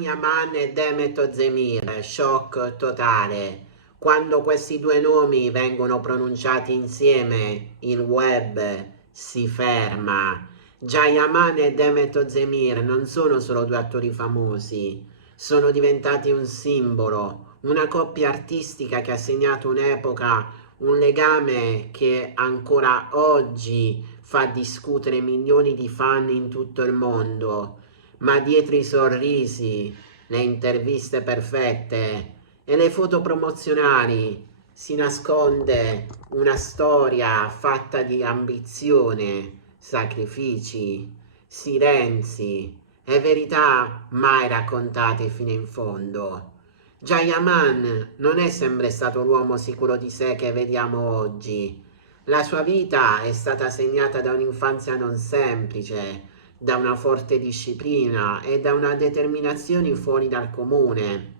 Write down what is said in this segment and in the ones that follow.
Can Yaman e Demet Özdemir, shock totale. Quando questi due nomi vengono pronunciati insieme, il web si ferma. Già Yaman e Demet Özdemir non sono solo due attori famosi, sono diventati un simbolo, una coppia artistica che ha segnato un'epoca, un legame che ancora oggi fa discutere milioni di fan in tutto il mondo. Ma dietro i sorrisi, le interviste perfette e le foto promozionali si nasconde una storia fatta di ambizione, sacrifici, silenzi e verità mai raccontate fino in fondo. Jayaman non è sempre stato l'uomo sicuro di sé che vediamo oggi. La sua vita è stata segnata da un'infanzia non semplice, da una forte disciplina e da una determinazione fuori dal comune.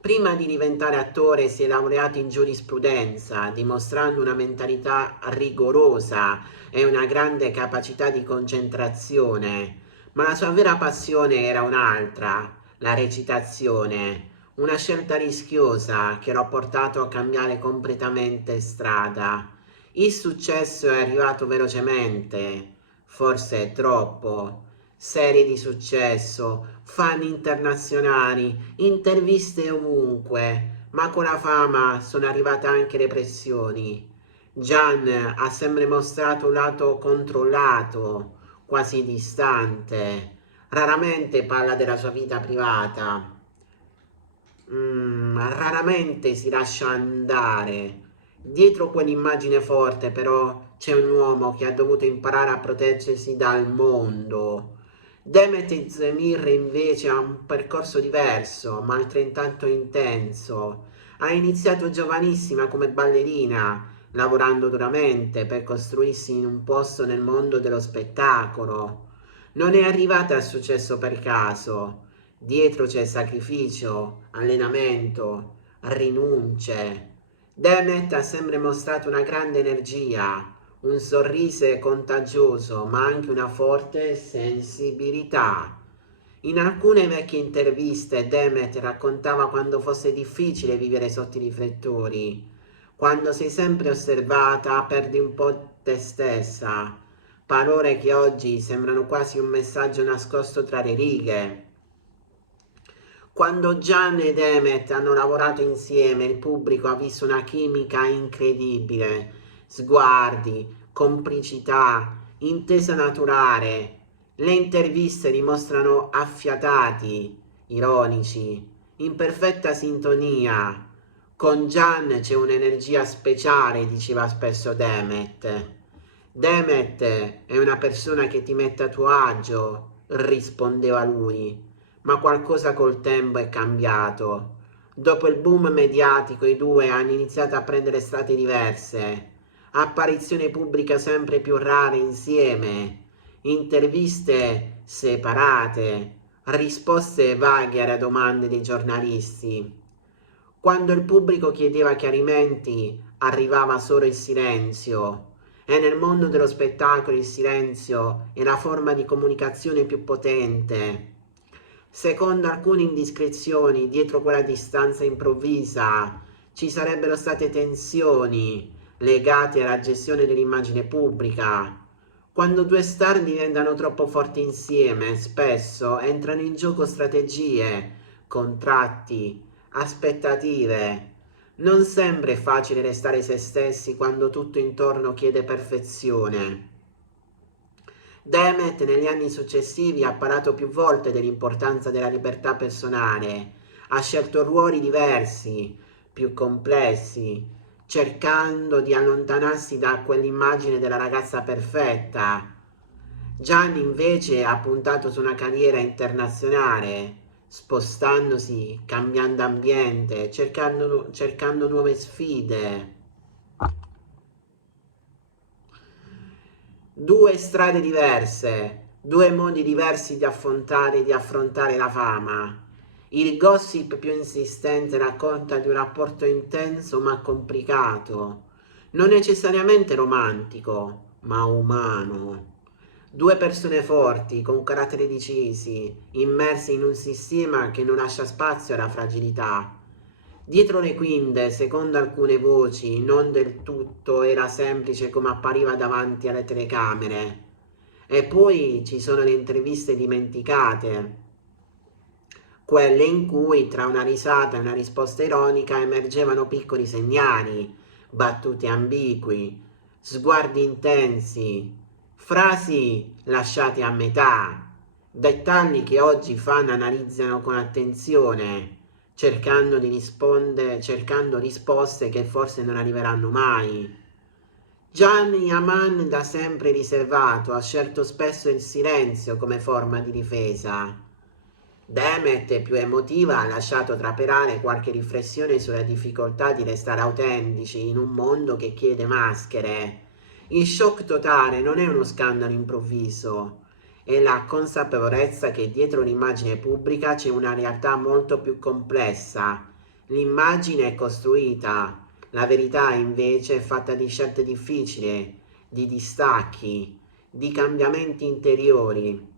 Prima di diventare attore si è laureato in giurisprudenza, dimostrando una mentalità rigorosa e una grande capacità di concentrazione, ma la sua vera passione era un'altra, la recitazione, una scelta rischiosa che lo ha portato a cambiare completamente strada. Il successo è arrivato velocemente, forse troppo. Serie di successo, fan internazionali, interviste ovunque, ma con la fama sono arrivate anche le pressioni. Gian ha sempre mostrato un lato controllato, quasi distante, raramente parla della sua vita privata, raramente si lascia andare. Dietro quell'immagine forte però c'è un uomo che ha dovuto imparare a proteggersi dal mondo. Demet Özdemir invece ha un percorso diverso, ma altrettanto intenso. Ha iniziato giovanissima come ballerina, lavorando duramente per costruirsi in un posto nel mondo dello spettacolo. Non è arrivata al successo per caso. Dietro c'è sacrificio, allenamento, rinunce. Demet ha sempre mostrato una grande energia, un sorriso contagioso, ma anche una forte sensibilità. In alcune vecchie interviste Demet raccontava quando fosse difficile vivere sotto i riflettori, quando sei sempre osservata, perdi un po' te stessa, parole che oggi sembrano quasi un messaggio nascosto tra le righe. Quando Gian ed Demet hanno lavorato insieme, il pubblico ha visto una chimica incredibile, sguardi, complicità, intesa naturale. Le interviste li mostrano affiatati, ironici, in perfetta sintonia. Con Gian c'è un'energia speciale, diceva spesso Demet. Demet è una persona che ti mette a tuo agio, rispondeva lui. Ma qualcosa col tempo è cambiato. Dopo il boom mediatico i due hanno iniziato a prendere strade diverse, apparizioni pubbliche sempre più rare insieme, interviste separate, risposte vaghe alle domande dei giornalisti. Quando il pubblico chiedeva chiarimenti, arrivava solo il silenzio. E nel mondo dello spettacolo il silenzio è la forma di comunicazione più potente. Secondo alcune indiscrezioni, dietro quella distanza improvvisa ci sarebbero state tensioni legate alla gestione dell'immagine pubblica. Quando due star diventano troppo forti insieme, spesso entrano in gioco strategie, contratti, aspettative. Non sempre è facile restare se stessi quando tutto intorno chiede perfezione. Demet negli anni successivi ha parlato più volte dell'importanza della libertà personale, ha scelto ruoli diversi, più complessi, cercando di allontanarsi da quell'immagine della ragazza perfetta. Gian invece ha puntato su una carriera internazionale, spostandosi, cambiando ambiente, cercando nuove sfide. Due strade diverse, due modi diversi di affrontare la fama. Il gossip più insistente racconta di un rapporto intenso ma complicato, non necessariamente romantico, ma umano. Due persone forti, con caratteri decisi, immerse in un sistema che non lascia spazio alla fragilità. Dietro le quinte, secondo alcune voci, non del tutto era semplice come appariva davanti alle telecamere. E poi ci sono le interviste dimenticate, quelle in cui tra una risata e una risposta ironica emergevano piccoli segnali, battute ambigui, sguardi intensi, frasi lasciate a metà, dettagli che oggi i fan analizzano con attenzione, cercando risposte che forse non arriveranno mai. Gianni Yaman, da sempre riservato, ha scelto spesso il silenzio come forma di difesa. Demet, più emotiva, ha lasciato trapelare qualche riflessione sulla difficoltà di restare autentici in un mondo che chiede maschere. Il shock totale non è uno scandalo improvviso, è la consapevolezza che dietro l'immagine pubblica c'è una realtà molto più complessa. L'immagine è costruita, la verità invece è fatta di scelte difficili, di distacchi, di cambiamenti interiori.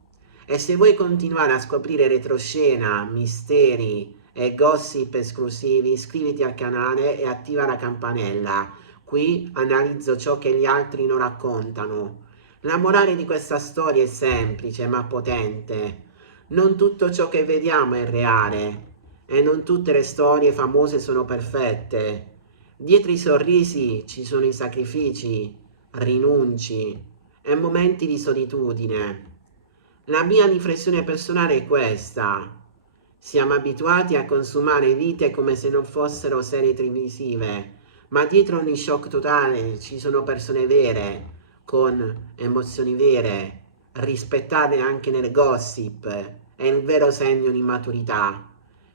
E se vuoi continuare a scoprire retroscena, misteri e gossip esclusivi, iscriviti al canale e attiva la campanella. Qui analizzo ciò che gli altri non raccontano. La morale di questa storia è semplice ma potente. Non tutto ciò che vediamo è reale e non tutte le storie famose sono perfette. Dietro i sorrisi ci sono i sacrifici, rinunci e momenti di solitudine. La mia riflessione personale è questa. Siamo abituati a consumare vite come se non fossero serie televisive, ma dietro ogni shock totale ci sono persone vere, con emozioni vere, rispettate anche nel gossip, è il vero segno di maturità.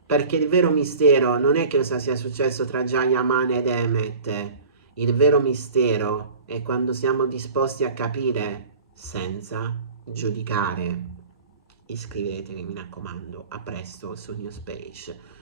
Perché il vero mistero non è che cosa sia successo tra Jayaman ed Emmet, il vero mistero è quando siamo disposti a capire senza giudicare. Iscrivetevi, mi raccomando. A presto su Newspace.